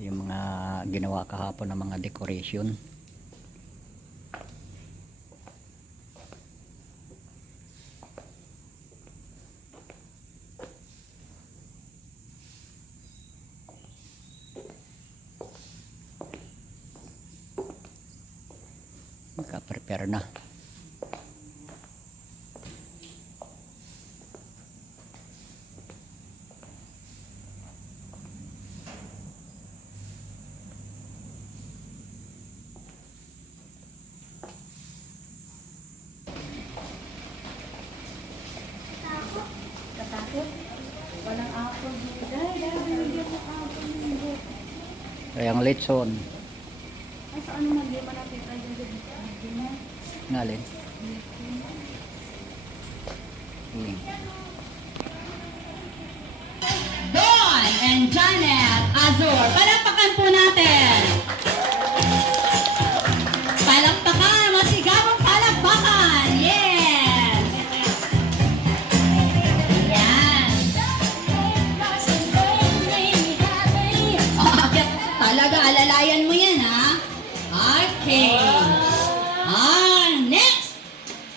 Ito yung mga ginawa kahapon ng mga decoration. Naka-prepare na. Katakot? Walang apple dito. Dahil binigyan mo apple dito. Kaya ang litson. Ay, saan naman di ba nakita yung dito? Ngalin. Don and Janet Azor. Palakpakan po natin. Palakpakan. Masigabong palakpakan. Yes. Yan. Okay. Talaga, alalayan mo yan, ha? Okay. Next.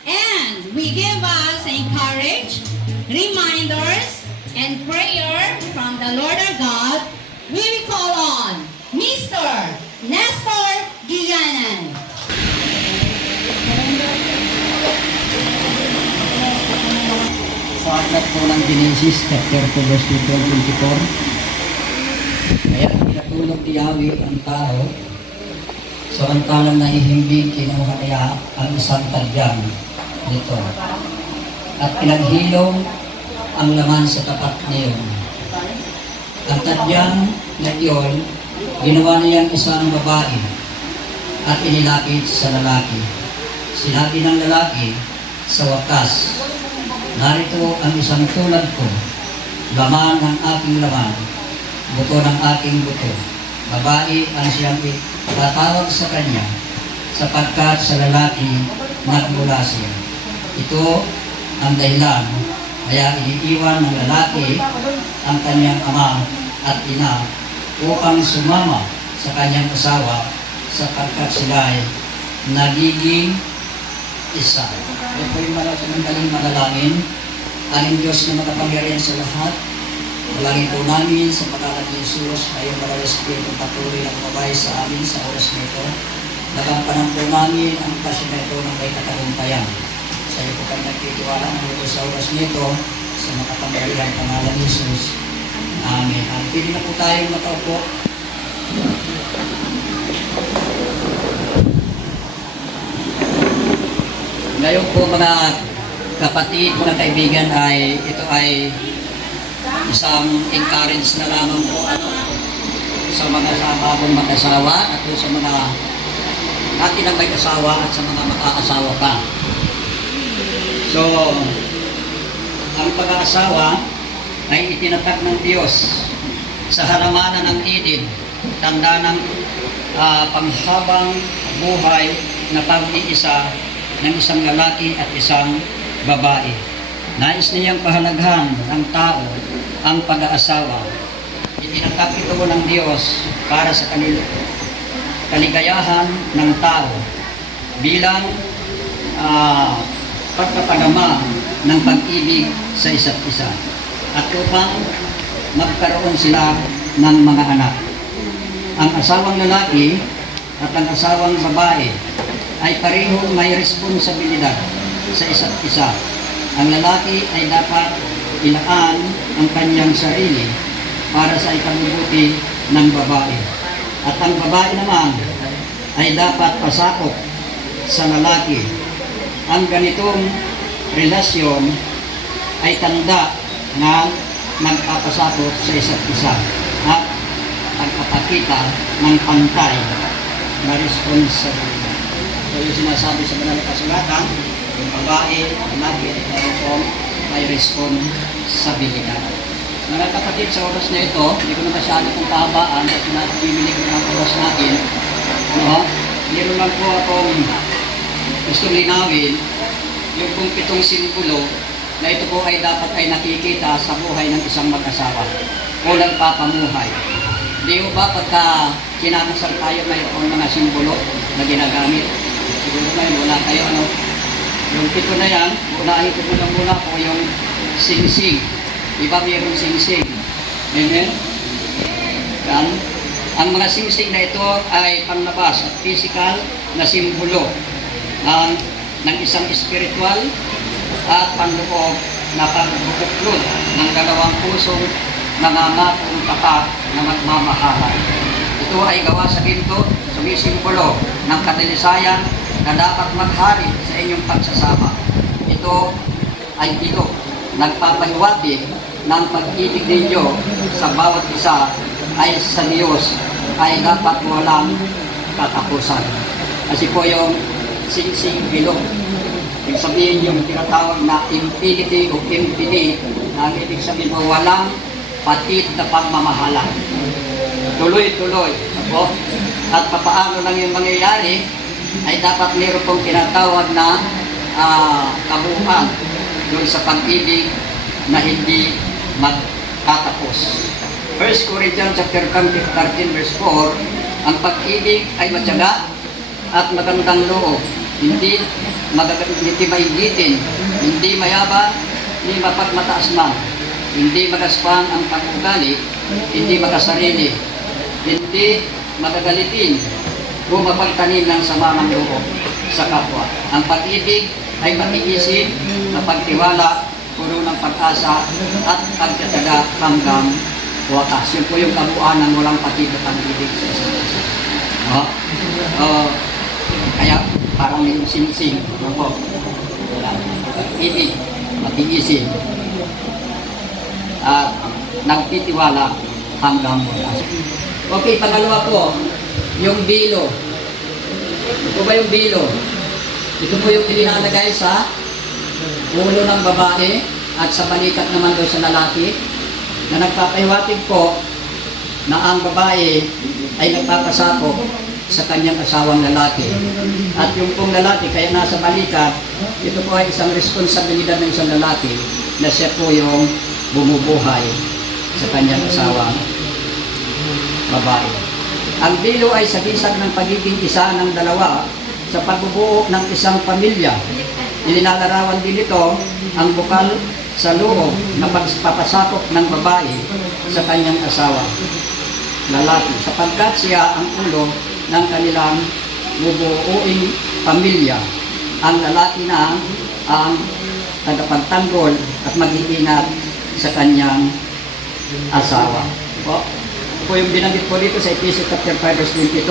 And we give us encourage, reminders, and prayer from the Lord our God. We will call on Mr. Nestor Gillanan. Sa aklat po ng Genesis chapter 2 verse 24. Kaya pinatulog ni Yahweh ang tao samantalang nahihimbing kinuha niya ang isang tadyang nito at pinaghilom ang laman sa tapat niyon. Ang tadyang na iyon ginawa niyang isang babae at inilapit sa lalaki. Sinabi ng lalaki, sa wakas, narito ang isang tulad ko, laman ng aking laman, buto ng aking buto. Babae ang siyang tatawag sa kanya, sapagkat sa lalaki nagmula siya. Ito ang dahilan, kaya iniiwan ng lalaki ang kanyang ama at ina upang sumama sa kanyang asawa, sapagkat sila ay nagiging isa. Ito po yung mandaling manalangin. Aling Diyos na makapangyarihan sa lahat, malangin po namin sa pangalan ni Jesus, ngayong Banal na Espiritu patuloy na kumabay sa amin sa oras nito. Nagampanan po namin ang pasyon na ito ng may katagumpayan. Sa iyo po kami nagtitiwala ang ito sa oras nito, sa makapangyarihan pangalan ni Jesus. Amen. Pili na po tayong makaupo. Ngayon po mga kapatid, mga kaibigan, ito ay isang encourage na lamang po sa mga bagong mag-asawa at sa mga natin ang may asawa at sa mga mag-aasawa pa. So, ang pag-aasawa ay itinatag ng Diyos sa halamanan ng Eden, tanda ng panghabang buhay na pag-iisa ng isang lalaki at isang babae. Nais niyang pahalagahan ng tao ang pag-aasawa. Itinatag ito ng Diyos para sa kaligayahan ng tao bilang pagpapagama ng pag-ibig sa isa't isa at upang magkaroon sila ng mga anak. Ang asawang lalaki at ang asawang babae ay parehong may responsibilidad sa isa't isa. Ang lalaki ay dapat ilaan ang kanyang sarili para sa ikabubuti ng babae. At ang babae naman ay dapat pasakop sa lalaki. Ang ganitong relasyon ay tanda na nagpapasakop sa isa't isa at pagpapakita ng pantay na responsibilidad. So yung sinasabi sa Banal na Kasulatan, yung babae, lalaki at mayroong may responsibilidad. Mga kapatid, sa oras na ito, hindi ko na masyado kung pahabaan at pinapimilig ko ng oras natin. Meron lang po akong gustong linawin yung pong 7 simbolo na ito po ay dapat ay nakikita sa buhay ng isang mag-asawa o nagpapamuhay. Di mo ba pagka kinakasal tayo mayroong mga simbolo na ginagamit? Siguro ngayon wala kayo ano. Yung pito na yan, unahin ko muna po yung sing-sing. Iba mayroong sing-sing. Amen? Yan. Ang mga sing-sing na ito ay panglabas at physical na simbolo ng isang spiritual at panloob na pagbubuklod ng dalawang pusong nangangatong tapat na magmamahalan. Ito ay gawa sa ginto, sumisimbolo ng katilisayan na dapat maghari sa inyong pagsasama. Ito ay bilog, nagpapahiwatig ng pag-ibig ninyo sa bawat isa ay sa Diyos ay dapat walang katapusan. Kasi po yung sing-sing bilog, ibig sabihin yung tinatawag na infinity o infinite, ang ibig sabihin mo walang patid na pagmamahalan. Tuloy-tuloy. Ako. At papaano lang yung mangyayari ay dapat meron pong tinatawag na kabuuan doon sa pag-ibig na hindi magtatapos. 1 Corinthians chapter 13 verse 4, ang pag-ibig ay matyaga at magandang loob, hindi maigitin, hindi mayabang, hindi mapagmataas man, hindi magaspang ang pag-ugali, hindi makasarili, hindi magagalitin, o mapagtanim ng sama ng loob sa kapwa. Ang pag-ibig ay pag-iisip, napagtiwala, puno ng pag-asa, at pagtataga hanggang wakas. Yun po yung kabuuan ng walang patid na pag-ibig sa isa't isa. Kaya parang yung sing-sing. Pag-ibig, pag-iisip, at nagtitiwala hanggang wakas. Okay, pangalawa po, yung bilo. Ito ba yung bilo? Ito po yung ilinalagay sa ulo ng babae at sa balikat naman doon sa lalaki na nagpapahiwatig po na ang babae ay nagpapasakop sa kanyang asawang lalaki. At yung pong lalaki, kaya nasa balikat, ito po ay isang responsibilidad ng isang lalaki na siya po yung bumubuhay sa kanyang asawang babae. Ang bilo ay sagisag ng pagiging isa ng dalawa sa pagbubuo ng isang pamilya. Ilinalarawan din ito ang bukal sa loob na pagpapasakop ng babae sa kanyang asawa, lalaki, sapagkat siya ang ulo ng kanilang bubuuing pamilya. Ang lalaki na ang tagapagtanggol at mag-iingat sa kanyang asawa. Po yung binanggit po dito sa Ephesians chapter 5 verse 22,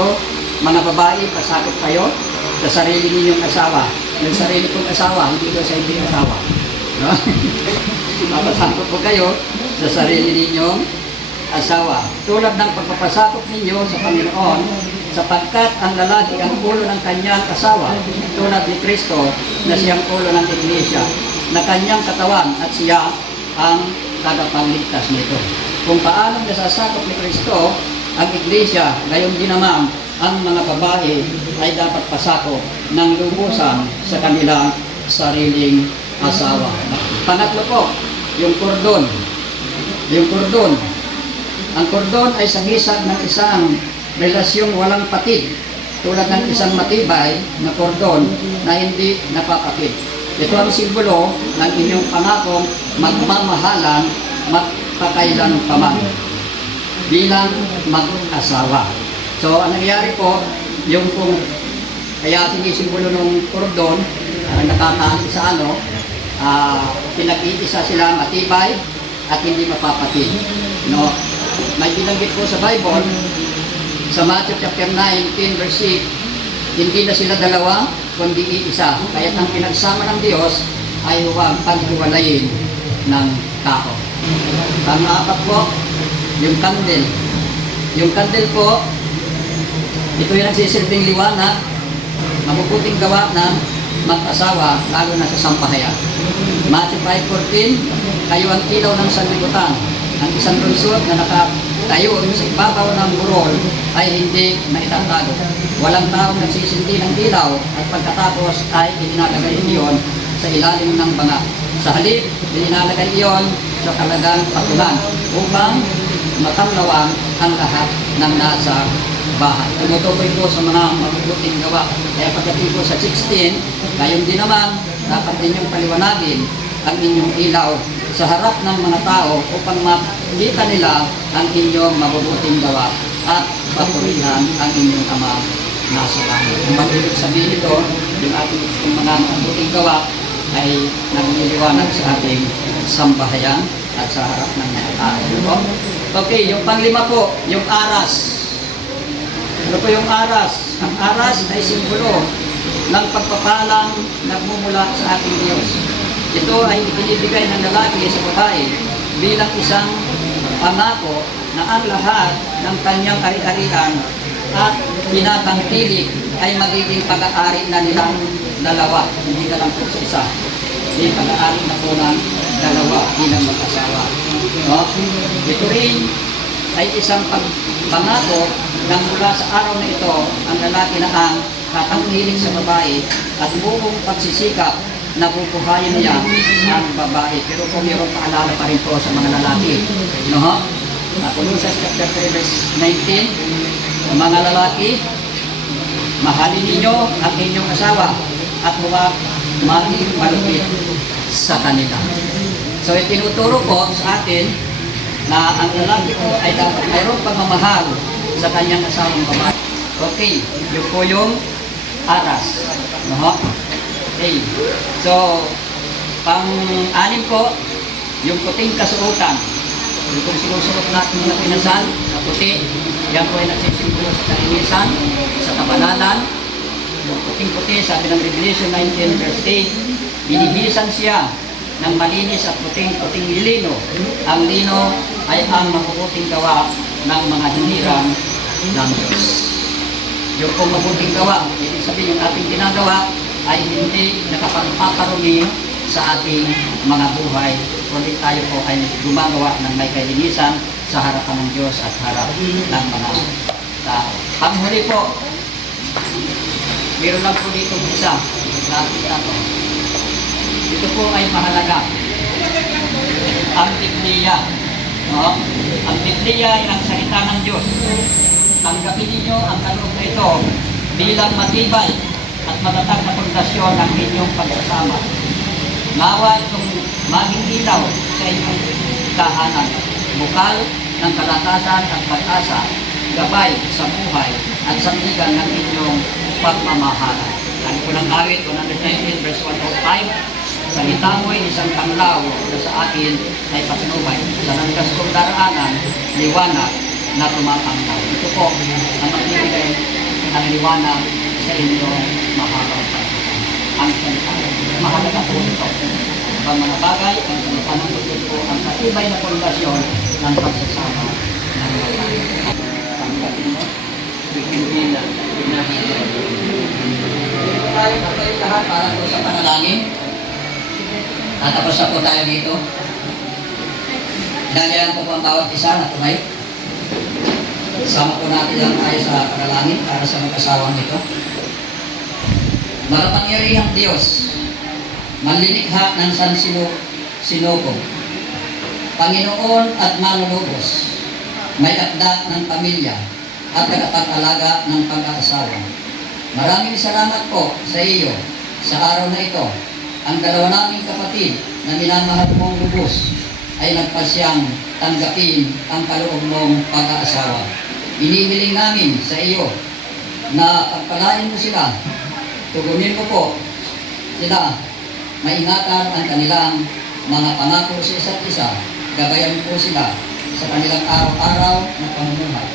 mga babae, pasakop kayo sa sarili ninyong asawa. Yung sarili kong asawa, hindi ko sa hindi asawa. No? Papasakop po kayo sa sarili ninyong asawa. Tulad ng pagpapasakop ninyo sa Panginoon, sapagkat ang lalaki ang ulo ng kanyang asawa, tulad ni Kristo na siyang ulo ng Iglesia, na kanyang katawan at siya ang tagapagligtas nito. Kung paano nasasakop ni Kristo ang Iglesia, gayon din naman ang mga babae ay dapat pasakop ng lubusan sa kanilang sariling asawa. Pangatlo po, yung kordon. Yung kordon. Ang kordon ay sagisag ng isang relasyong walang patid, tulad ng isang matibay na kordon na hindi napapatid. Ito ang simbolo ng inyong pangakong magmamahalan magpakailan paman bilang mag-asawa. So, ang nangyari po, yung kung kaya sinisimbolo ng kordon, nakatali sa pinag-iisa sila matibay at hindi mapapatid. No? May binanggit po sa Bible, sa Matthew chapter 19 verse 6, hindi na sila dalawa, kundi iisa. Kaya ang pinagsama ng Diyos ay huwag paghiwalayin ng tao. Pang-apat po, yung kandil. Yung kandil po, ito yung nagsisilbing liwanag, mabubuting gawa ng mag-asawa, lalo na sa sampahayan. Matthew 5:14, kayo ang ilaw ng sanlibutan. Ang isang lunsod na nakatayo sa ibabaw ng burol ay hindi maitatago. Walang taong nagsisindi ng ilaw at pagkatapos ay ininalagay iyon sa ilalim ng banga. Sa halip, ininalagay iyon sa talagang patulan upang matamlawang ang lahat ng nasa bahay. Tumutukoy po sa mga mabubuting gawa. Kaya pagdating po sa 16, kayong din naman, dapat ninyong paliwanagin ang inyong ilaw sa harap ng mga tao upang makita nila ang inyong mabubuting gawa at papurihan ang inyong Ama nasa langit. Ang ibig sabihin nito, yung ating mga mabubuting gawa ay nagliliwanag sa ating sambahayan at sa harap ng mga tao. Okay, yung panglima po, yung aras. Ano po yung aras? Ang aras ay simbolo ng pagpapalang nagmumula sa ating Diyos. Ito ay ibinibigay ng lalaki sa babae bilang isang pangako na ang lahat ng kanyang ari-arian at pinatangkilik ay magiging pag-aari na nilang dalawa, hindi na lang po sa isa. May pag-aari na po ng dalawa bilang mag-asawa. No? Ito rin ay isang pangako na mula sa araw na ito, ang lalaki na ang tatangkilik sa babae at buong pagsisikap na bubuhayin niya ang babae. Pero kung mayroong paalala pa rin po sa mga lalaki. No? Colossians chapter 3 verse 19, mga lalaki, mahalin ninyo ang inyong asawa at huwag maging malupit sa kanila. So itinuturo po sa atin na ang lalaki po ay dapat mayroong pagmamahal sa kanyang asawang babae. Okay, yun po yung aras. No? Okay. So, pang-anim po, yung puting kasuotan. Yung kung sinusuot natin na pinasal, na puti, yan po ay nagsisimbolo sa kalinisan, sa kabanalan. Yung puting-puti, sabi ng Revelation 19 verse 8, binibisan siya ng malinis at puting-puting lino. Ang lino ay ang mabubuting gawa ng mga hinirang ng Diyos. Yung pong mabuting gawa, ibig sabihin yung ating ginagawa ay hindi nakapagpaparumi sa ating mga buhay, kundi tayo po ay gumagawa ng may kalinisan sa harapan ng Diyos at harap ng mga tao. Panghuli po, meron lang po dito isa, nakita ko. Ito po ay mahalaga. Ang Biblia. No? Ang Biblia ay ang salita ng Diyos. Tanggapin ninyo ang kaloob na ito bilang matibay at matatag na pundasyon ng inyong pagsasama. Nawa itong maging ilaw sa inyong tahanan, bukal ng kalatasan at pag-asa, gabay sa buhay at sandigan ng inyong pagmamahalan. Ang unang awit, 119 verse 105, salita mo'y isang tanglaw na sa akin ay patnubay. Sa landas kong daraanan, liwanag na tumatanglaw. Ito po ang magbibigay ng liwanag sa inyong mahabang pagkakasama. Ang salita. Mahalaga po ito. Ang mga bagay, ang salita ng Diyos po ang katibay na pundasyon ng pagsasama ng mga pangkatin mo. Hindi na pinahihirap. Dito tayo kayo lahat para po sa panalangin. Tatapos na po tayo dito. Dahil po ang bawat isa na tumayo. Sama po natin lang tayo sa panalangin para sa mag-asawang ito. Makapangyarihang Diyos, manlilikha ng Sinuko, Panginoon at manunubos, may akda ng pamilya at tagapag-alaga ng pag-aasawa. Maraming salamat po sa iyo sa araw na ito. Ang dalawa naming kapatid na minamahal mong lubos ay nagpasyang tanggapin ang kaloob mong pag-aasawa. Inihiling namin sa iyo na pagpalain mo sila, tugunin mo po sila, maingatan ang kanilang mga pangako sa isa't isa, gabayan po sila sa kanilang araw-araw na pamumuhay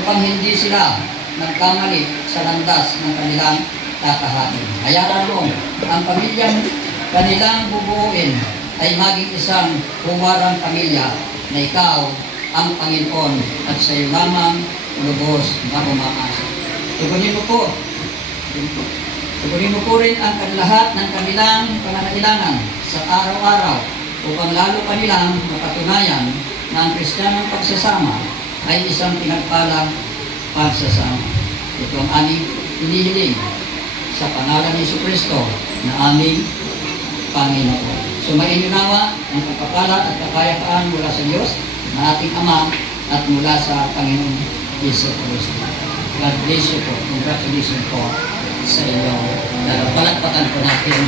upang hindi sila nagkamali sa landas ng kanilang tatahanin. Hayaan mo ang pamilyang kanilang bubuuin ay maging isang huwarang pamilya na ikaw ang Panginoon at sa iyo lamang lubos na umaasa. Tugunin mo po rin ang lahat ng kanilang pangangailangan sa araw-araw upang lalo pa nilang mapatunayan na ang Kristiyanong pagsasama ay isang pinagpalang pagsasama. Ito ang aming hinihiling sa pangalan ni Jesucristo na aming Panginoon. Sumayin niyo nawa ang pagpapala at kapayapaan mula sa Diyos na ating Ama at mula sa Panginoon Yesu Kristo. God bless you po. Congratulations po sa inyong palakpakan po natin.